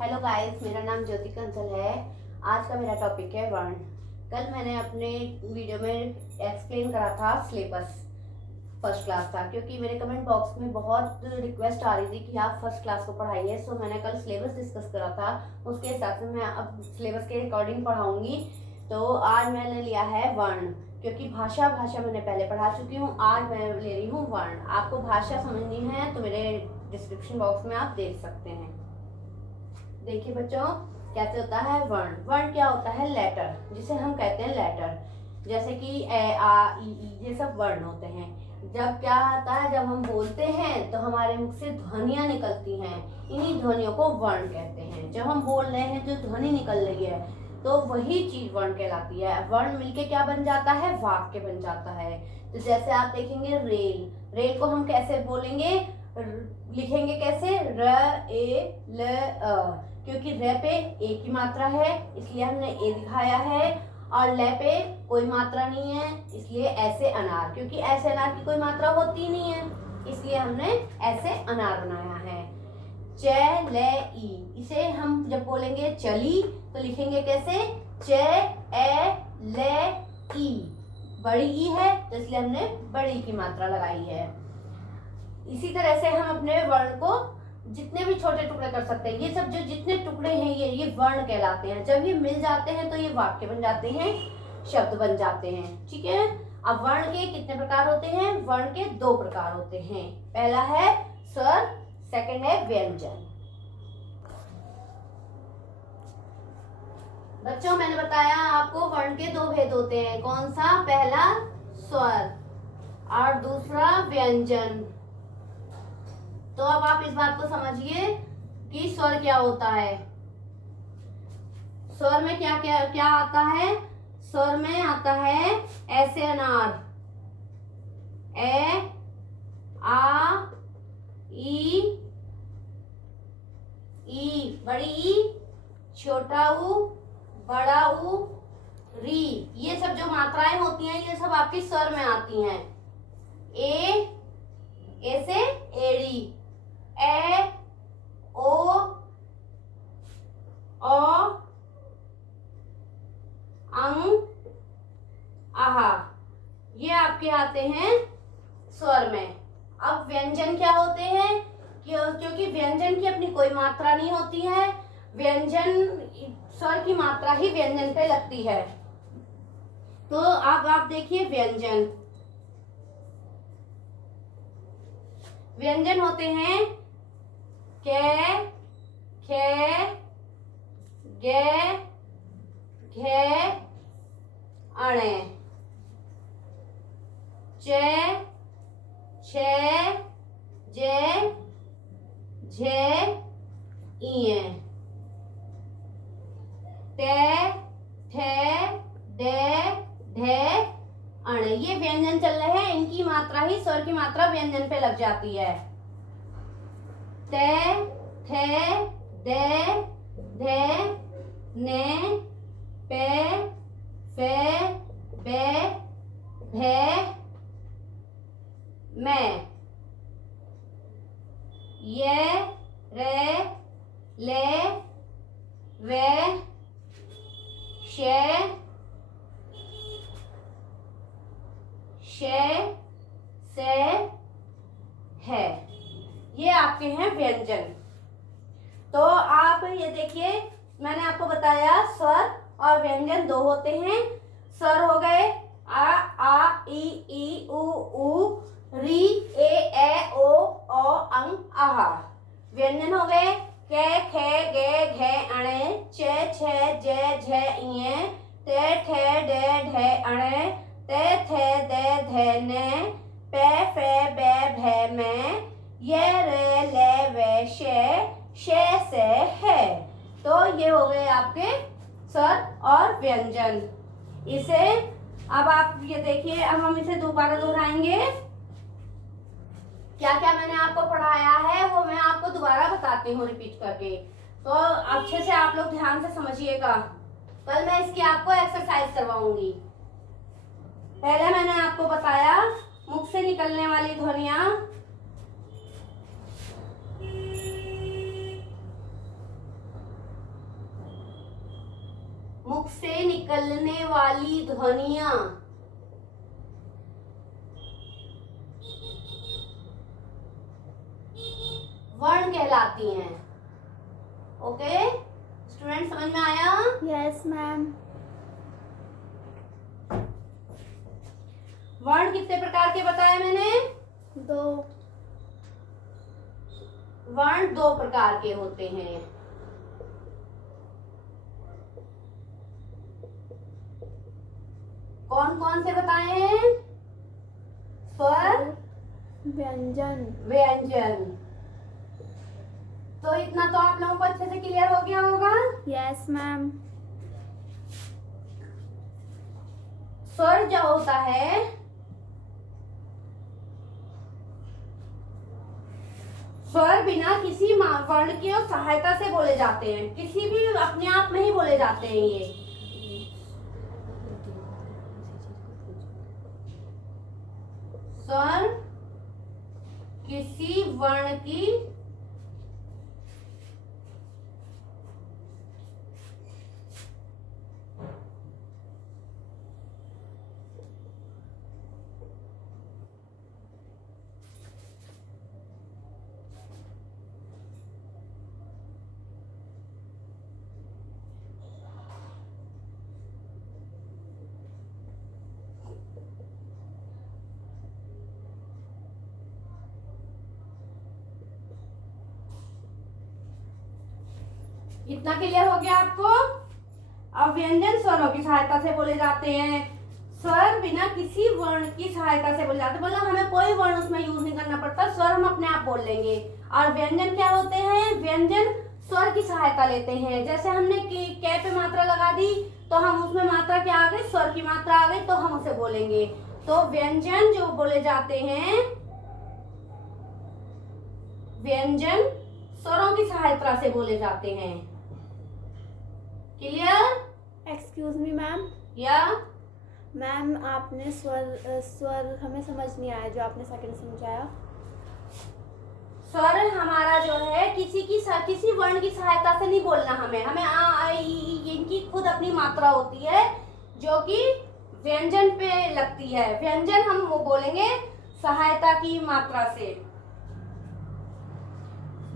Hello guys, मेरा नाम ज्योति कंसल है। आज का मेरा टॉपिक है वर्ण। कल मैंने अपने वीडियो में एक्सप्लेन करा था सिलेबस फर्स्ट क्लास का, क्योंकि मेरे कमेंट बॉक्स में बहुत रिक्वेस्ट आ रही थी कि आप फर्स्ट क्लास को पढ़ाइए। सो मैंने कल सिलेबस डिस्कस करा था, उसके हिसाब से मैं अब सिलेबस के अकॉर्डिंग पढ़ाऊंगी। तो आज मैंने लिया है वर्ण, क्योंकि भाषा मैंने पहले पढ़ा चुकी हूँ। आज मैं ले रही हूँ वर्ण। आपको भाषा समझनी है तो मेरे डिस्क्रिप्शन बॉक्स में आप देख सकते हैं। देखिए बच्चों, कैसे होता है वर्ण। वर्ण क्या होता है? लेटर, जिसे हम कहते हैं लेटर। जैसे कि ए आ ई ये सब वर्ण होते हैं। जब क्या आता है, जब हम बोलते हैं तो हमारे मुख से ध्वनियां निकलती हैं, इन्हीं ध्वनियों को वर्ण कहते हैं। जब हम बोल रहे हैं जो ध्वनि निकल रही है तो वही चीज वर्ण कहलाती है। वर्ण मिलके क्या बन जाता है? वाक्य बन जाता है। तो जैसे आप देखेंगे रेल, रेल को हम कैसे बोलेंगे, लिखेंगे कैसे? र ए ल अ, क्योंकि र पे ए की मात्रा है इसलिए हमने ए दिखाया है, और ल पे कोई मात्रा नहीं है इसलिए ऐसे अनार, क्योंकि ऐसे अनार की कोई मात्रा होती नहीं है इसलिए हमने ऐसे अनार बनाया है। च ल ई, इसे हम जब बोलेंगे चली तो लिखेंगे कैसे? च ए ल ई, बड़ी ई है तो इसलिए हमने बड़ी की मात्रा लगाई है। इसी तरह से हम अपने वर्ण को जितने भी छोटे टुकड़े कर सकते हैं। ये सब जो जितने टुकड़े हैं ये वर्ण कहलाते हैं। जब ये मिल जाते हैं तो ये वाक्य बन जाते हैं, शब्द बन जाते हैं। ठीक है। अब वर्ण के कितने प्रकार होते हैं? वर्ण के दो प्रकार होते हैं। पहला है स्वर, सेकंड है व्यंजन। बच्चों, मैंने बताया आपको वर्ण के दो भेद होते हैं। कौन सा? पहला स्वर और दूसरा व्यंजन। तो अब आप इस बात को समझिए कि स्वर क्या होता है। स्वर में क्या क्या क्या आता है? स्वर में आता है ऐसे अनार, ए आ ई, बड़ी ई, छोटा उ, बड़ा उ, री। ये सब जो मात्राएं होती हैं ये सब आपकी स्वर में आती हैं। ए से एड़ी, ए ओ अंग आहा, ये आपके आते हैं स्वर में। अब व्यंजन क्या होते हैं? क्योंकि व्यंजन की अपनी कोई मात्रा नहीं होती है, व्यंजन स्वर की मात्रा ही व्यंजन पे लगती है। तो अब आप देखिए व्यंजन। व्यंजन होते हैं कै, खे, गे, घे, अणे, चे, छे, जे, झे, इये, ते, ठे, डे, ढे, अणे। ये व्यंजन चल रहे हैं, इनकी मात्रा ही स्वर की मात्रा व्यंजन पे लग जाती है। ते, थे, दे, धे, ने, पे, फे, बे, भे, मैं, ये, रे, ले, वे, शे, शे, से, है। ये आपके हैं व्यंजन। तो आप ये देखिए, मैंने आपको बताया स्वर और व्यंजन दो होते हैं। स्वर हो गए आ ई उ री ए ओ अंग आहा। व्यंजन हो गए कै, खे, गे, घे, अणे, चे, छे, जे, झे, इये, ते, ठे, डे, ढे, अणे, ते, थे, दे, धे, ने, पे, फे, बे, भे, मैं, ये, रे, ले, वे, शे से, है। तो ये हो गए आपके स्वर और व्यंजन। इसे अब आप ये देखिए, अब हम इसे दोबारा दोहराएंगे। क्या क्या मैंने आपको पढ़ाया है वो मैं आपको दोबारा बताती हूँ रिपीट करके, तो अच्छे से आप लोग ध्यान से समझिएगा। कल मैं इसकी आपको एक्सरसाइज करवाऊंगी। पहले मैंने आपको बताया मुख से निकलने वाली ध्वनियां मुख से निकलने वाली ध्वनियां वर्ण कहलाती हैं। ओके स्टूडेंट, समझ में आया? Yes ma'am. वर्ण कितने प्रकार के बताए मैंने? 2। वर्ण 2 प्रकार के होते हैं। कौन कौन से बताए हैं? स्वर, व्यंजन। व्यंजन। तो इतना तो आप लोगों को अच्छे से क्लियर हो गया होगा। Yes ma'am. स्वर जो होता है, स्वर बिना किसी वर्ण की सहायता से बोले जाते हैं, किसी भी अपने आप में ही बोले जाते हैं। ये स्वर किसी वर्ण की इतना क्लियर हो गया आपको? अब व्यंजन स्वरों की सहायता से बोले जाते हैं। स्वर बिना किसी वर्ण की सहायता से बोले जाते हैं, मतलब हमें कोई वर्ण उसमें यूज नहीं करना पड़ता, स्वर हम अपने आप बोल लेंगे। और व्यंजन क्या होते हैं? व्यंजन स्वर की सहायता लेते हैं। जैसे हमने कै पे मात्रा लगा दी तो हम उसमें मात्रा क्या आ गई? स्वर की मात्रा आ गई, तो हम उसे बोलेंगे। तो व्यंजन जो बोले जाते हैं, व्यंजन स्वरों की सहायता से बोले जाते हैं। क्लियर? Excuse me ma'am. या मैम आपने स्वर हमें समझ नहीं आया जो आपने सेकंड समझाया। स्वर हमारा जो है किसी वर्ण की सहायता से नहीं बोलना, हमें आ ई इनकी खुद अपनी मात्रा होती है जो कि व्यंजन पे लगती है। व्यंजन हम वो बोलेंगे सहायता की मात्रा से।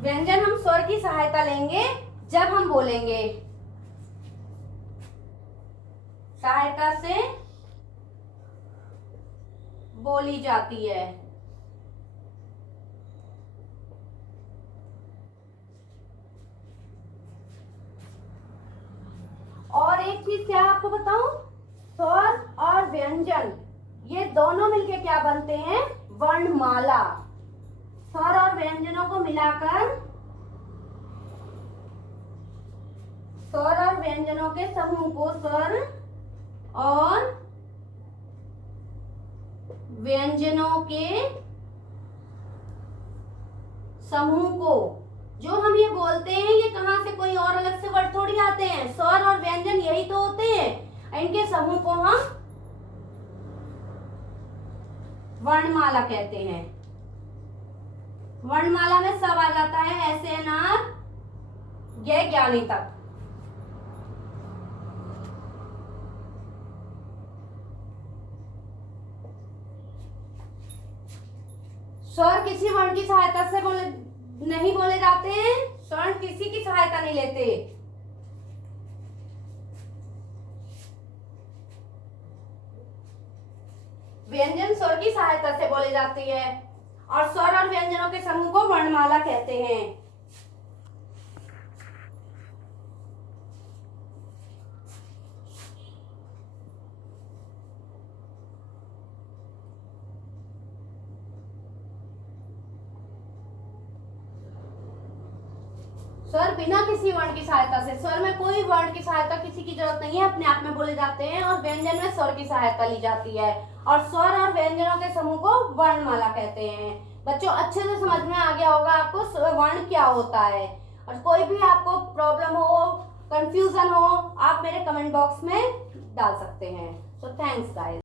व्यंजन हम स्वर की सहायता लेंगे जब हम बोलेंगे। सहायता से बोली जाती है। और एक चीज क्या आपको बताऊं, स्वर और व्यंजन ये दोनों मिलके क्या बनते हैं? वर्णमाला। स्वर और व्यंजनों को मिलाकर स्वर और व्यंजनों के समूह को, स्वर और व्यंजनों के समूह को, जो हम ये बोलते हैं ये कहां से कोई और अलग से वर्ड थोड़ी आते हैं, स्वर और व्यंजन यही तो होते हैं। इनके समूह को हम वर्णमाला कहते हैं। वर्णमाला में सब आ जाता है, ऐसे अनार ये ज्ञानी तक। स्वर किसी वर्ण की सहायता से नहीं बोले जाते हैं, स्वर किसी की सहायता नहीं लेते। व्यंजन स्वर की सहायता से बोले जाती है और स्वर और व्यंजनों के समूह को वर्णमाला कहते हैं। स्वर बिना किसी वर्ण की सहायता से, स्वर में कोई वर्ण की सहायता किसी की जरूरत नहीं है, अपने आप में बोले जाते हैं। और व्यंजन में स्वर की सहायता ली जाती है और स्वर और व्यंजनों के समूह को वर्णमाला कहते हैं। बच्चों अच्छे से समझ में आ गया होगा आपको वर्ण क्या होता है। और कोई भी आपको प्रॉब्लम हो, कंफ्यूजन हो, आप मेरे कमेंट बॉक्स में डाल सकते हैं। So thanks guys.